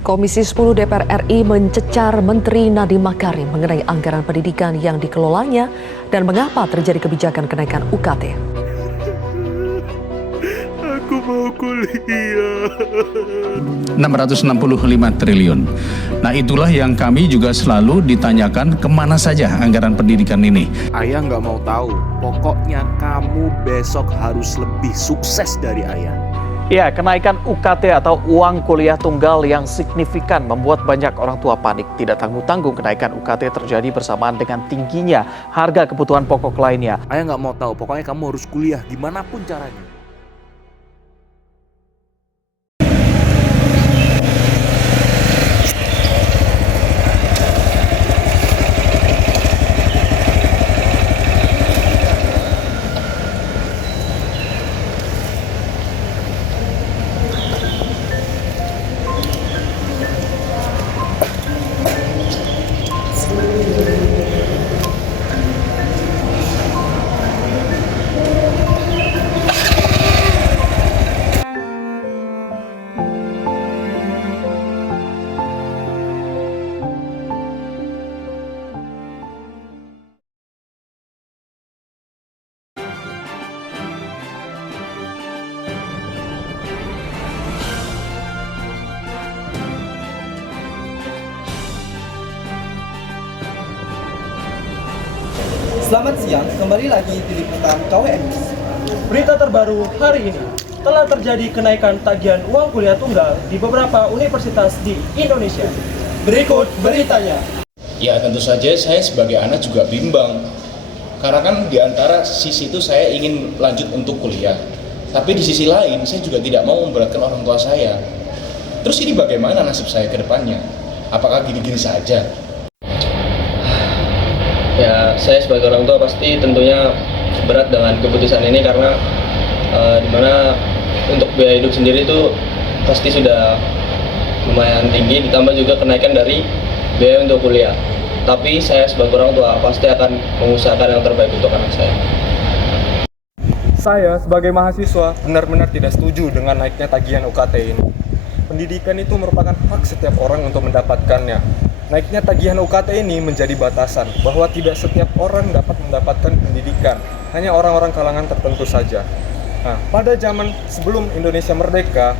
Komisi 10 DPR RI mencecar Menteri Nadiem Makarim mengenai anggaran pendidikan yang dikelolanya dan mengapa terjadi kebijakan kenaikan UKT. Aku mau kuliah. 665 triliun. Nah, itulah yang kami juga selalu ditanyakan kemana saja anggaran pendidikan ini. Ayah nggak mau tahu. Pokoknya kamu besok harus lebih sukses dari ayah. Ya, kenaikan UKT atau uang kuliah tunggal yang signifikan membuat banyak orang tua panik. Tidak tanggung-tanggung kenaikan UKT terjadi bersamaan dengan tingginya harga kebutuhan pokok lainnya. Ayah nggak mau tahu. Pokoknya kamu harus kuliah gimana pun caranya. Selamat siang, kembali lagi di liputan KWN. Berita terbaru hari ini, telah terjadi kenaikan tagihan uang kuliah tunggal di beberapa universitas di Indonesia. Berikut beritanya. Ya, tentu saja saya sebagai anak juga bimbang. Karena kan di antara sisi itu saya ingin lanjut untuk kuliah. Tapi di sisi lain saya juga tidak mau memberatkan orang tua saya. Terus ini bagaimana nasib saya ke depannya? Apakah gini-gini saja? Ya, saya sebagai orang tua pasti tentunya berat dengan keputusan ini karena dimana untuk biaya hidup sendiri itu pasti sudah lumayan tinggi, ditambah juga kenaikan dari biaya untuk kuliah. Tapi saya sebagai orang tua pasti akan mengusahakan yang terbaik untuk anak saya. Saya sebagai mahasiswa benar-benar tidak setuju dengan naiknya tagihan UKT ini. Pendidikan itu merupakan hak setiap orang untuk mendapatkannya. Naiknya tagihan UKT ini menjadi batasan bahwa tidak setiap orang dapat mendapatkan pendidikan, hanya orang-orang kalangan tertentu saja. Nah, pada zaman sebelum Indonesia merdeka,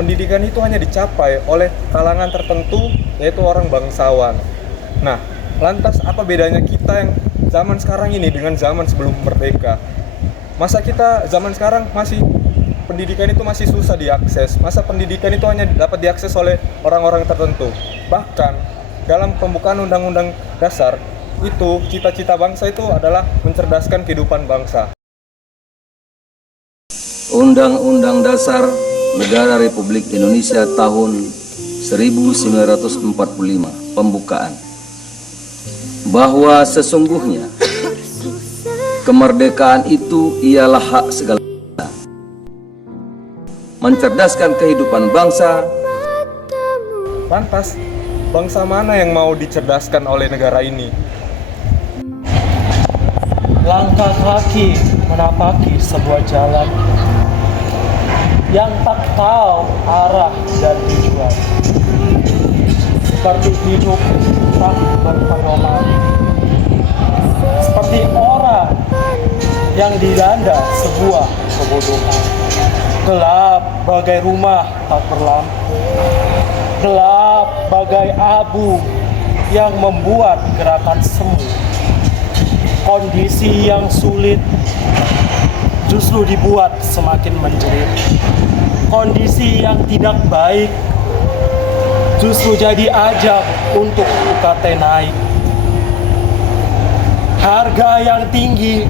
pendidikan itu hanya dicapai oleh kalangan tertentu, yaitu orang bangsawan. Nah, lantas apa bedanya kita yang zaman sekarang ini dengan zaman sebelum merdeka? Masa kita zaman sekarang pendidikan itu masih susah diakses? Masa pendidikan itu hanya dapat diakses oleh orang-orang tertentu? Bahkan dalam pembukaan Undang-Undang Dasar itu, cita-cita bangsa itu adalah mencerdaskan kehidupan bangsa. Undang-Undang Dasar Negara Republik Indonesia tahun 1945 pembukaan bahwa sesungguhnya kemerdekaan itu ialah hak segala mencerdaskan kehidupan bangsa. Lantas, bangsa mana yang mau dicerdaskan oleh negara ini? Langkah kaki menapaki sebuah jalan yang tak tahu arah dan tujuan. Seperti hidup tak berpedoman. Seperti orang yang dilanda sebuah kebodohan. Gelap bagai rumah tak berlampu. Gelap bagai abu yang membuat gerakan semu. Kondisi yang sulit justru dibuat semakin menjerit. Kondisi yang tidak baik justru jadi ajang untuk UKT naik. Harga yang tinggi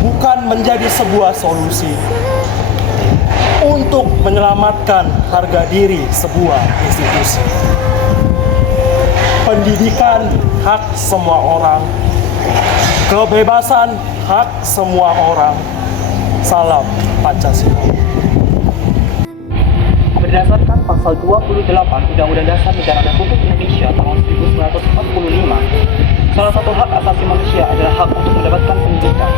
bukan menjadi sebuah solusi untuk menyelamatkan harga diri sebuah institusi. Pendidikan hak semua orang. Kebebasan hak semua orang. Salam Pancasila. Berdasarkan pasal 28 Undang-Undang Dasar Negara Republik Indonesia tahun 1945, salah satu hak asasi manusia adalah hak untuk mendapatkan pendidikan.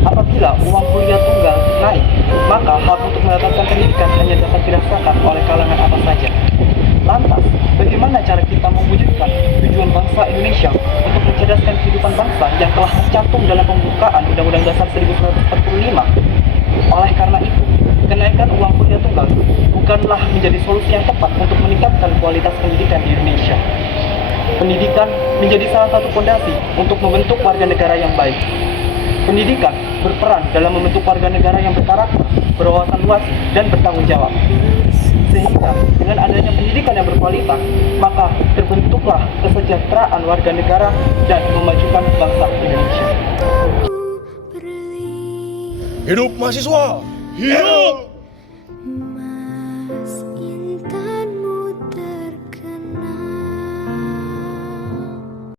Apabila uang kuliah tunggal naik, maka hak untuk mendapatkan pendidikan hanya dapat dirasakan oleh kalangan apa saja. kenaikan uang kuliah tunggal bukanlah menjadi solusi yang tepat untuk meningkatkan kualitas pendidikan di Indonesia. Pendidikan menjadi salah satu fondasi untuk membentuk warga negara yang baik. Pendidikan berperan dalam membentuk warga negara yang berkarakter, berwawasan luas, dan bertanggung jawab. Sehingga dengan adanya pendidikan yang berkualitas, maka terbentuklah kesejahteraan warga negara dan memajukan bangsa Indonesia. Hidup mahasiswa! Hidup!